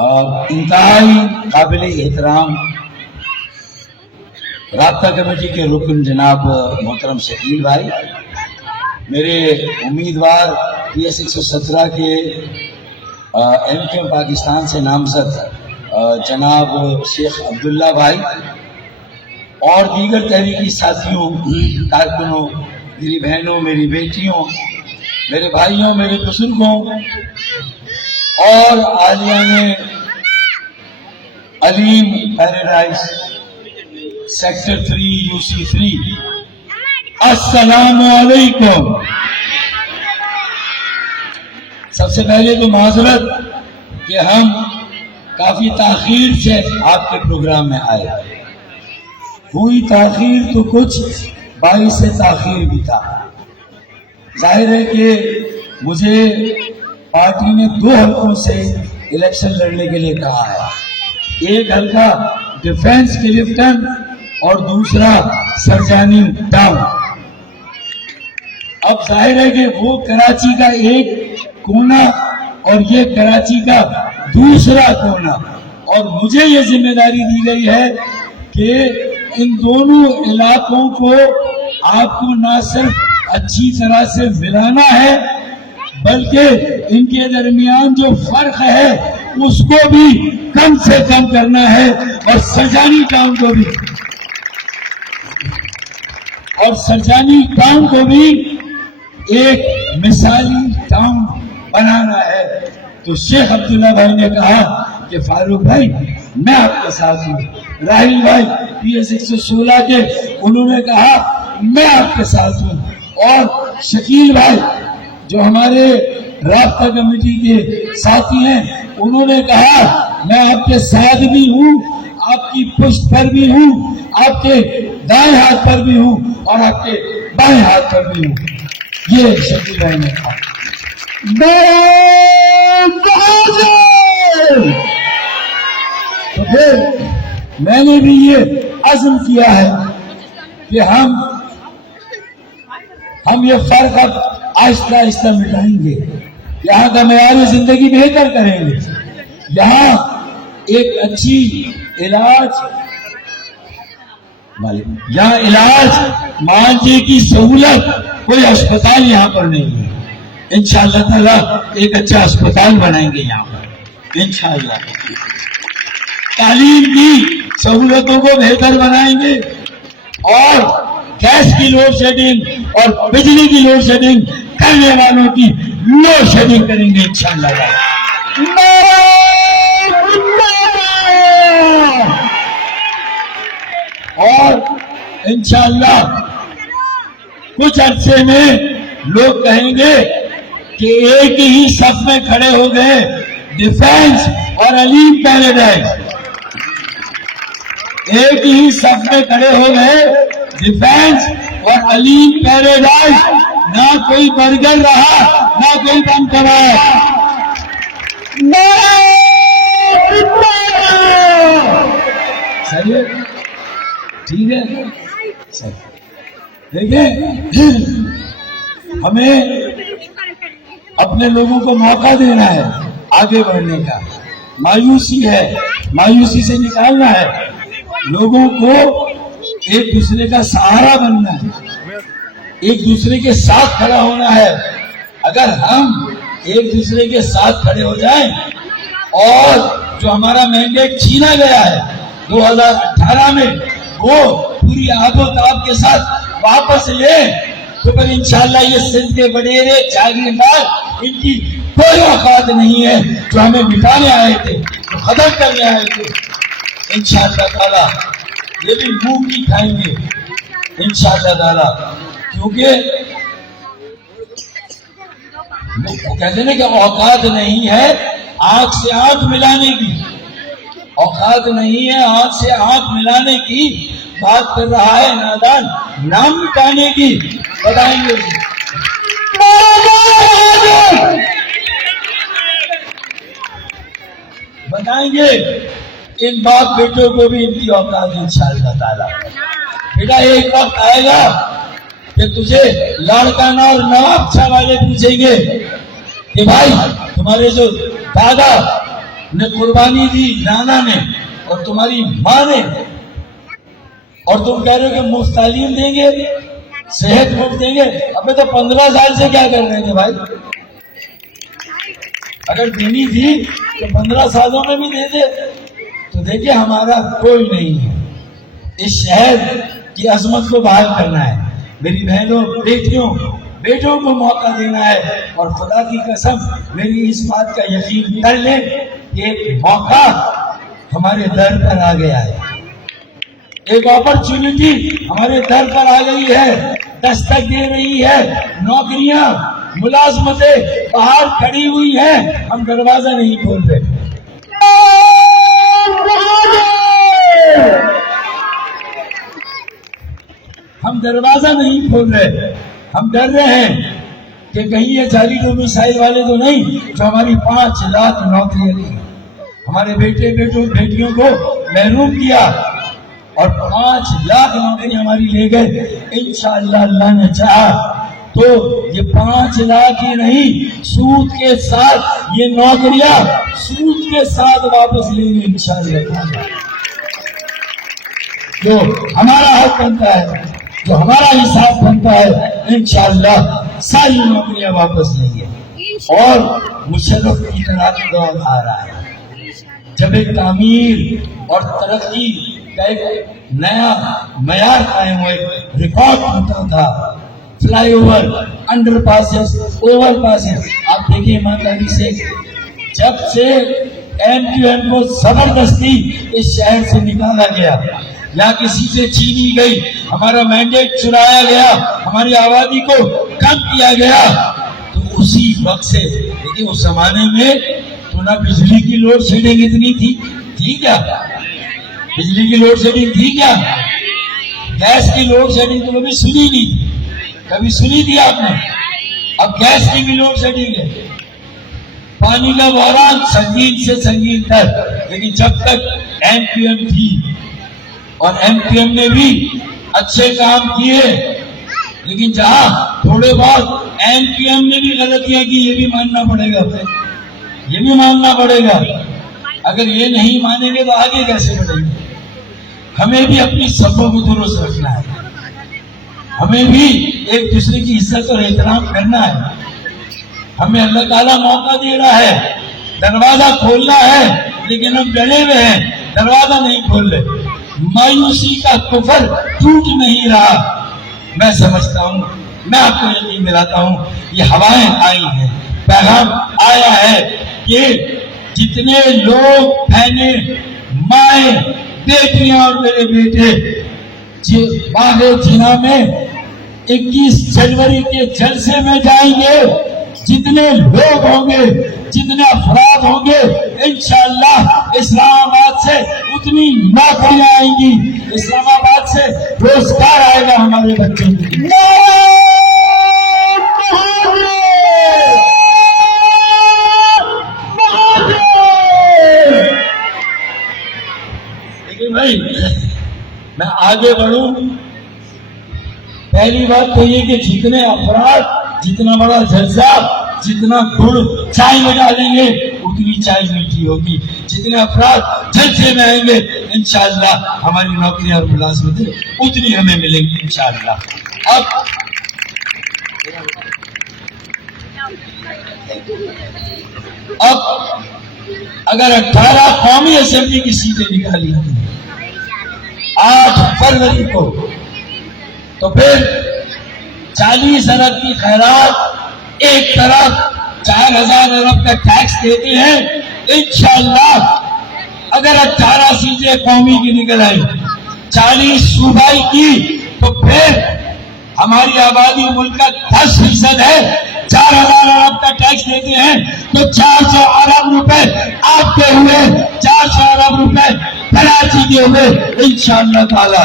اور انتہائی قابل احترام رابطہ کمیٹی کے رکن جناب محترم شکیل بھائی، میرے امیدوار PS 117 کے MK پاکستان سے نامزد جناب شیخ عبداللہ بھائی اور دیگر تحریکی ساتھیوں، کارکنوں، میری بہنوں، میری بیٹیوں، میرے بھائیوں، میرے بزرگوں اور عالیان علیم پیراڈائز سیکٹر 3 UC3، السلام علیکم۔ سب سے پہلے تو معذرت کہ ہم کافی تاخیر سے آپ کے پروگرام میں آئے، ہوئی تاخیر تو کچھ باعث تاخیر بھی تھا۔ ظاہر ہے کہ مجھے پارٹی نے 2 حلقوں سے الیکشن لڑنے کے لیے کہا ہے، ایک حلقہ ڈیفینس کلفٹن اور دوسرا سرجانی ٹاؤن۔ اب ظاہر ہے کہ وہ کراچی کا ایک کونا اور یہ کراچی کا دوسرا کونا، اور مجھے یہ ذمہ داری دی گئی ہے کہ ان دونوں علاقوں کو آپ کو نہ صرف اچھی طرح سے ملانا ہے بلکہ ان کے درمیان جو فرق ہے اس کو بھی کم سے کم کرنا ہے، اور سرجانی ٹاؤن کو بھی ایک مثالی ٹاؤن بنانا ہے۔ تو شیخ عبداللہ بھائی نے کہا کہ فاروق بھائی میں آپ کے ساتھ ہوں، راہیل بھائی PS 116 کے انہوں نے کہا میں آپ کے ساتھ ہوں، اور شکیل بھائی جو ہمارے رابطہ کمیٹی کے ساتھی ہیں انہوں نے کہا میں آپ کے ساتھ بھی ہوں، آپ کی پشت پر بھی ہوں، آپ کے دائیں ہاتھ پر بھی ہوں اور آپ کے بائیں ہاتھ پر بھی ہوں۔ یہ شکیل بھائی نے کہا۔ تو پھر میں نے بھی یہ عزم کیا ہے کہ ہم یہ فرق اب آہستہ آہستہ مٹائیں گے، یہاں کا معیار زندگی بہتر کریں گے، یہاں ایک اچھی علاج معالجے کی سہولت، کوئی اسپتال یہاں پر نہیں ہے، انشاءاللہ تعالی ایک اچھا اسپتال بنائیں گے یہاں پر انشاءاللہ، تعلیم کی سہولتوں کو بہتر بنائیں گے، اور گیس کی لوڈ شیڈنگ اور بجلی کی لوڈ شیڈنگ کرنے والوں کی لوڈ شیڈنگ کریں گے انشاءاللہ۔ اور انشاءاللہ کچھ عرصے میں لوگ کہیں گے کہ ایک ہی صف میں کھڑے ہو گئے ڈیفینس اور علیم پیراڈائز، ایک ہی صف میں کھڑے ہو گئے ڈیفینس اور علیم پیراڈائز، نہ کوئی برگر رہا نہ کوئی بم پڑا۔ صحیح ہے، ٹھیک ہے۔ دیکھیں ہمیں اپنے لوگوں کو موقع دینا ہے آگے بڑھنے کا، مایوسی سے نکالنا ہے، لوگوں کو ایک دوسرے کا سہارا بننا ہے، ایک دوسرے کے ساتھ کھڑا ہونا ہے۔ اگر ہم ایک دوسرے کے ساتھ کھڑے ہو جائیں اور جو ہمارا مینڈیٹ چھینا گیا ہے 2018 میں وہ پوری آب و تاب کے ساتھ واپس لیں تو پھر انشاءاللہ یہ سندھ کے وڈیرے جاگیردار ان کی کوئی اوقات نہیں ہے جو ہمیں مٹانے آئے تھے، جو ختم کرنے آئے تھے۔ انشاءاللہ تعالیٰ یہ بھی منہ کی کھائیں گے انشاءاللہ تعالیٰ، کیونکہ وہ کہتے ہیں کہ اوقات نہیں ہے آنکھ سے آنکھ ملانے کی، اوقات نہیں ہے آنکھ سے آنکھ ملانے کی، بات کر رہا ہے نادان نام مٹانے کی۔ بتائیں گے ان باپ بیٹوں کو بھی ان کی اوقات انشاءاللہ تعالیٰ۔ بیٹا ایک وقت آئے گا کہ تجھے لاڑکانہ اور نواب شاہ والے پوچھیں گے کہ بھائی تمہارے جو دادا نے قربانی دی نانا نے اور تمہاری ماں نے، اور تم کہہ رہے ہو کہ مفت تعلیم دیں گے، صحت مفت دیں گے۔ ابھی تو 15 سال سے کیا کر رہے تھے بھائی؟ اگر دینی تھی تو 15 سالوں میں بھی دے دے۔ تو دیکھیں ہمارا کوئی نہیں ہے، اس شہر کی عظمت کو بحال کرنا ہے، میری بہنوں بیٹوں کو موقع دینا ہے، اور خدا کی قسم میری اس بات کا یقین کر لیں کہ ایک موقع ہمارے در پر آ گیا ہے، ایک اپرچونٹی ہمارے در پر آ گئی ہے، دستک دے رہی ہے، نوکریاں ملازمتیں باہر کھڑی ہوئی ہیں، ہم دروازہ نہیں کھول رہے۔ ہم دروازہ نہیں کھول رہے، ہم ڈر رہے ہیں کہ کہیں یہ جعلی ڈومیسائل والے تو نہیں جو ہماری 5 لاکھ نوکریاں لی، ہمارے بیٹیوں کو محروم کیا، اور 5 لاکھ نوکری ہماری لے گئے۔ انشاءاللہ اللہ نے چاہا تو یہ 5 لاکھ ہی نہیں، سود کے ساتھ یہ نوکریاں سود کے ساتھ واپس لیں گے انشاءاللہ۔ جو ہمارا حق بنتا ہے، جو ہمارا حساب بنتا ہے، انشاءاللہ ساری نوکریاں واپس لیں گے۔ اور مشرف کی طرح کا دور آ رہا ہے جب ایک تعمیر اور ترقی کا ایک نیا معیار قائم ہوئے، ریکارڈ ہوتا تھا، fly over, under passes, over passes. آپ دیکھیں ایمانداری سے جب سے MQM کو زبردستی اس شہر سے نکالا گیا یا کسی سے چھینی گئی، ہمارا مینڈیٹ چرایا گیا، ہماری آبادی کو کم کیا گیا، تو اسی وقت سے لیکن اس زمانے میں تو نہ بجلی کی لوڈ شیڈنگ اتنی تھی کیا؟ بجلی کی لوڈ شیڈنگ تھی کیا؟ گیس کی لوڈ شیڈنگ تو کبھی سنی نہیں، کبھی سنی تھی آپ نے؟ اب گیس کی بھی لوڈ شیڈنگ ہے، پانی کا بحران سنگین سے سنگین تر۔ لیکن جب تک MQM تھی اور MQM نے بھی اچھے کام کیے، لیکن جہاں تھوڑے بہت MQM نے بھی غلطیاں کی، یہ بھی ماننا پڑے گا، یہ بھی ماننا پڑے گا۔ اگر یہ نہیں مانیں گے تو آگے کیسے بڑھیں گے؟ ہمیں بھی اپنی صفوں کو درست رکھنا ہے، ہمیں بھی ایک دوسرے کی عزت اور احترام کرنا ہے۔ ہمیں اللہ تعالیٰ موقع دے رہا ہے، دروازہ کھولنا ہے، لیکن ہم ڈرے ہوئے ہیں، دروازہ نہیں کھول رہے۔ مایوسی کا کفر ٹوٹ نہیں رہا۔ میں سمجھتا ہوں، میں آپ کو یقین دلاتا ہوں، یہ ہوائیں آئی ہیں، پیغام آیا ہے کہ جتنے لوگ بہنیں، مائیں، بیٹیاں اور میرے بیٹے باغ جنا میں 21 جنوری کے جلسے میں جائیں گے، جتنے لوگ ہوں گے، جتنے افراد ہوں گے، انشاءاللہ اسلام آباد سے اتنی نوکریاں آئیں گی، اسلام آباد سے روزگار آئے گا ہمارے بچوں کو۔ لیکن بھائی میں آگے بڑھوں، پہلی بات تو یہ کہ جتنے افراد، جتنا بڑا جلسہ، جتنا گڑ چائے میں ڈالیں گے اتنی چائے میٹھی ہوگی، جتنے افراد جلسے میں آئیں گے انشاءاللہ ہماری نوکریاں اور ملازمتیں اتنی ہمیں ملیں گی انشاءاللہ۔ اب اگر 18 قومی اسمبلی کی سیٹیں نکالی ہیں 8 فروری کو، تو پھر 40 ارب کی خیرات، ایک طرف 4000 ارب کا ٹیکس دیتے ہیں، انشاءاللہ اگر 18 سیٹیں قومی کی نکل آئی، 40 صوبائی کی، تو پھر ہماری آبادی ملک کا 10% ہے، 4000 ارب کا ٹیکس دیتے ہیں، تو 400 ارب روپے آپ کے ہوئے، 400 ارب روپے کراچی کے ہوئے انشاءاللہ تعالی۔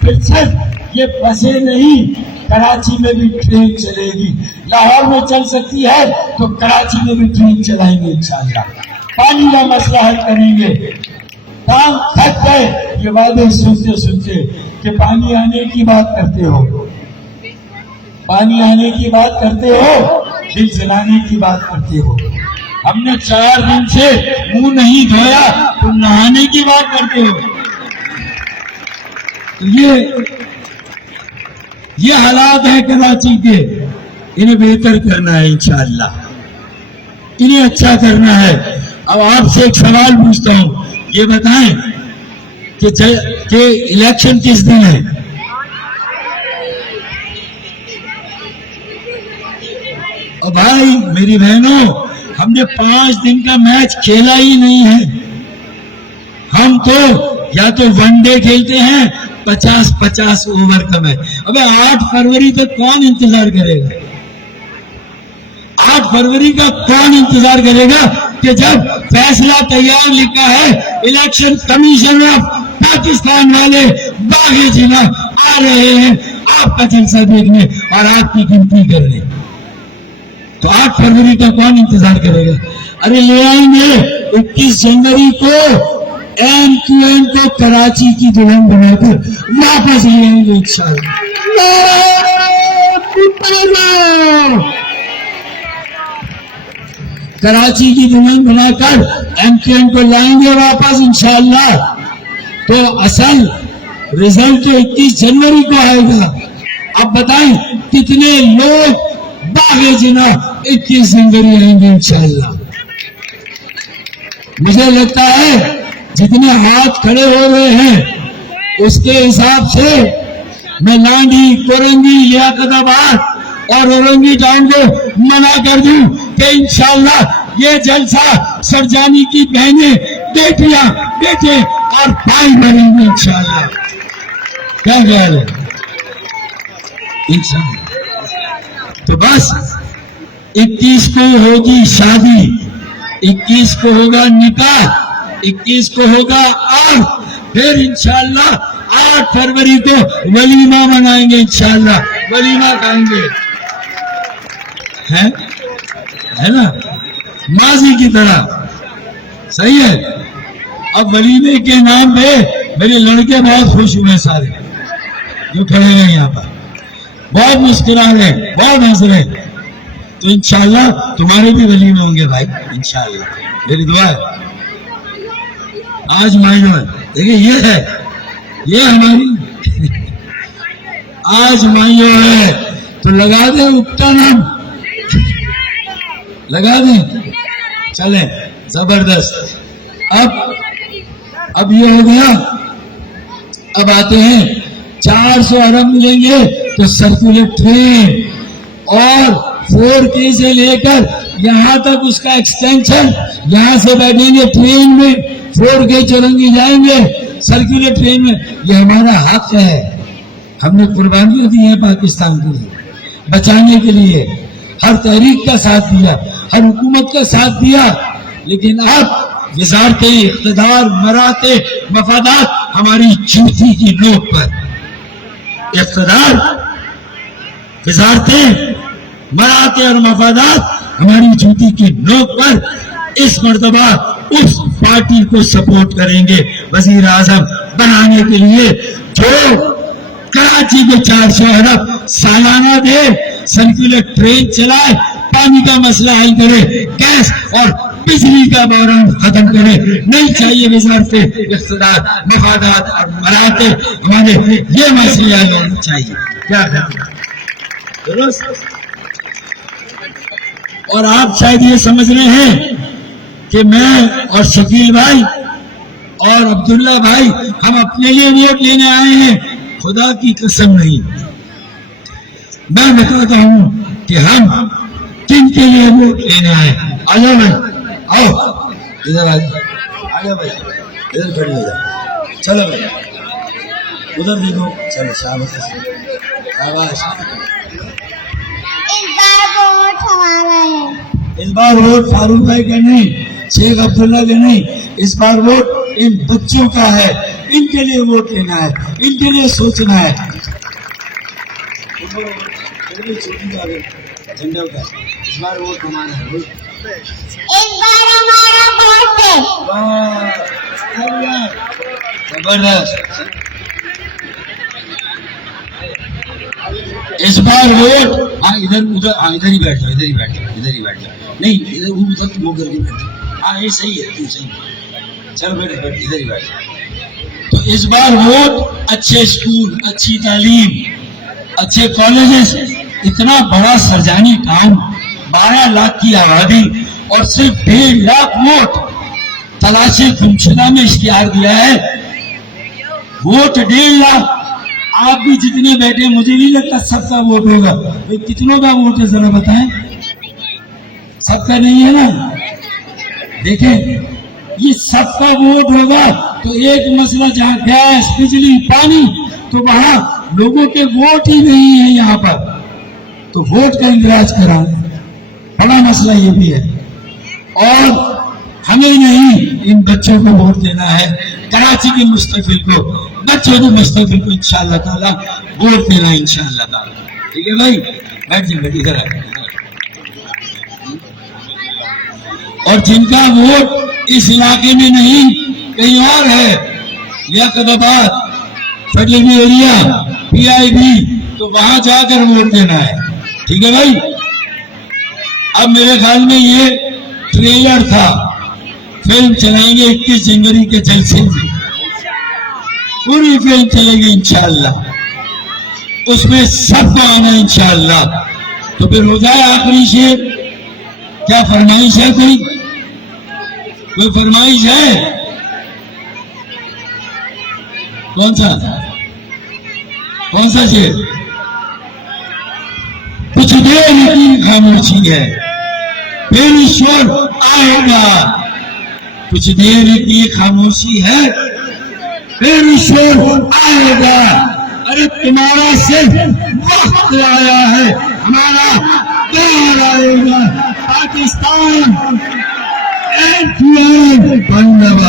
پھر صرف یہ بسیں نہیں، کراچی میں بھی ٹرین چلے گی، لاہور میں چل سکتی ہے تو کراچی میں بھی ٹرین چلائیں گے انشاءاللہ۔ پانی کا مسئلہ حل کریں گے، کام تھک گئے یہ وعدے سنتے سنتے کہ پانی آنے کی بات کرتے ہو، پانی آنے کی بات کرتے ہو، دل جلانے کی بات کرتے ہو، ہم نے 4 دن سے منہ نہیں دھویا، تم نہانے کی بات کرتے ہو. یہ حالات ہیں کراچی کے، انہیں بہتر کرنا ہے انشاءاللہ، انہیں اچھا کرنا ہے. اب آپ سے ایک سوال پوچھتا ہوں، یہ بتائیں کہ الیکشن کس دن ہے؟ اور بھائی میری بہنوں، ہم نے 5 دن کا میچ کھیلا ہی نہیں ہے. ہم تو یا تو ون ڈے کھیلتے ہیں 50 اوور کا میچ. ابے 8 فروری تک کون انتظار کرے گا؟ 8 فروری کا کون انتظار کرے گا کہ جب فیصلہ تیار لکھا ہے الیکشن کمیشن آف پاکستان والے باغ جناح آ رہے ہیں آپ کا جلسہ دیکھنے اور آپ کی گنتی کرنے، تو 8 فروری کا کون انتظار کرے گا؟ ارے لے آئیں گے 21 جنوری کو ایم کیو ایم کو کراچی کی دلہن بنا کر واپس لے آئیں گے انشاءاللہ. کراچی کی دلہن بنا کر ایم کیو ایم کو لائیں گے واپس انشاءاللہ. تو اصل رزلٹ 21 جنوری کو آئے گا. اب بتائیں کتنے لوگ باغ جناح 21 جنوری آئیں گے انشاءاللہ. مجھے لگتا ہے جتنے ہاتھ کھڑے ہو رہے ہیں اس کے حساب سے میں لانڈی، کورنگی، لیاقت آباد اور اورنگی ٹاؤن کو منع کر دوں کہ انشاءاللہ یہ جلسہ سرجانی کی بہنیں، بیٹیاں، بیٹے اور بھائی بنیں گے انشاءاللہ. کیا خیال ہے؟ انشاءاللہ. تو بس 21 کو ہوگی شادی، 21 کو ہوگا نکاح، 21 کو ہوگا اور پھر انشاءاللہ 8 فروری کو ولیمہ منائیں گے انشاءاللہ، ولیمہ کھائیں گے. ہے نا ماضی کی طرح؟ صحیح ہے. اب ولیمے کے نام پہ میرے لڑکے بہت خوش ہوئے، سارے جو کھڑے ہیں یہاں پر بہت مسکرا رہے ہیں، بہت ہنس رہے ہیں. تو انشاءاللہ تمہارے بھی ولیمے ہوں گے بھائی انشاءاللہ، میری دعا ہے. آج مائیو ہے، دیکھیں یہ ہے، یہ ہماری آج مائیو ہے تو لگا دیں اکتا نام، لگا دیں. چلیں زبردست. اب یہ ہو گیا. اب آتے ہیں 400 ارب ملیں گے تو سرکولر ٹرین اور 4K سے لے کر یہاں تک اس کا ایکسٹینشن، یہاں سے بیٹھیں گے ٹرین میں 4K چورنگی جائیں گے سرکولر ٹرین میں. یہ ہمارا حق ہے، ہم نے قربانیاں دی ہیں پاکستان کے لیے بچانے کے لیے، ہر تحریک کا ساتھ دیا، ہر حکومت کا ساتھ دیا. لیکن اب وزارتیں، اقتدار، مراتے، مفادات ہماری جوتی کی نوک پر. اقتدار، وزارتیں، مراتے اور مفادات ہماری جوتی کی نوک پر. اس مرتبہ اس پارٹی کو سپورٹ کریں گے وزیر اعظم بنانے کے لیے جو کراچی کے 400 ارب سالانہ دے، سرکولر ٹرین چلائے، پانی کا مسئلہ حل کرے، گیس اور بجلی کا بحران ختم کرے. نہیں چاہیے وزارتیں، اقتدار، مفادات اور مراتے، ہمارے یہ مسئلے حل ہونے چاہیے. کیا درست؟ اور آپ شاید یہ سمجھ رہے ہیں کہ میں اور شکیل بھائی اور عبداللہ بھائی ہم اپنے لیے ووٹ لینے آئے ہیں. خدا کی قسم نہیں. میں بتاتا ہوں کہ ہم کن کے لیے ووٹ لینے آئے. آجاؤ بھائی، آؤ ادھر، آجاؤ بھائی، ادھر کھڑے ہو جاؤ. چلو بھائی ادھر دیکھو. چلو شاباش شاباش. اس بار ووٹ فاروق بھائی کا نہیں، شیخ عبداللہ کا نہیں، اس بار ووٹ ان بچوں کا ہے. ان کے لیے ووٹ لینا ہے، ان کے لیے سوچنا ہے. جھنڈا کا اس بار ووٹ ہمارا ہے. زبردست. اس بار ووٹ، ہاں ادھر ادھر، ہاں ادھر ہی بیٹھ جاؤ، ادھر ہی بیٹھ جاؤ، ادھر ہی بیٹھ جاؤ. نہیں ادھر وہ ادھر تم کر کے بیٹھے. ہاں یہ صحیح ہے, تم صحیح. چل بیٹھے بیٹھے ادھر ہی بیٹھے. تو اس بار ووٹ اچھے اسکول, اچھی تعلیم, اچھے کالجز, اتنا بڑا سرجانی کام, 12 لاکھ کی آبادی اور صرف 1.5 لاکھ ووٹ تلاشی گمشدہ میں اشتہار دیا ہے. ووٹ 1.5 لاکھ. آپ بھی جتنے بیٹھے مجھے نہیں لگتا سب کا ووٹ ہوگا. کتنوں کا ووٹ ہے ذرا بتائیں؟ سب کا نہیں ہے نا. دیکھیں یہ سب کا ووٹ ہوگا تو ایک مسئلہ جہاں گیس, بجلی, پانی, تو وہاں لوگوں کے ووٹ ہی نہیں ہے یہاں پر, تو ووٹ کا اندراج کرا. بڑا مسئلہ یہ بھی ہے. اور ہمیں نہیں ان بچوں کو ووٹ دینا ہے, کراچی کے مستقبل کو, بچوں کے مستقبل کو انشاءاللہ تعالیٰ ووٹ دینا ہے انشاءاللہ تعالیٰ. ٹھیک ہے بھائی, بیٹھ جائیں بیٹھ ادھر آ. اور جن کا ووٹ اس علاقے میں نہیں کہیں اور ہے, لیاقت آباد, فیڈرل ایریا, PIB, تو وہاں جا کر ووٹ دینا ہے. ٹھیک ہے بھائی. اب میرے خیال میں یہ ٹریلر تھا, فلم چلائیں گے 21 جنوری کے جلسے میں, پوری فلم چلے گی انشاءاللہ, اس میں سب کو آنا انشاءاللہ. تو پھر ہو جائے آخری شعر. کیا فرمائش ہے کوئی فرمائش ہے؟ کون سا شعر؟ کچھ دیر کی خاموشی ہے پھر شور آئے گا. کچھ دیر کی خاموشی ہے پھر شور آئے گا. ارے تمہارا صرف وقت آیا ہے, ہمارا دور آئے گا. پاکستان بندہ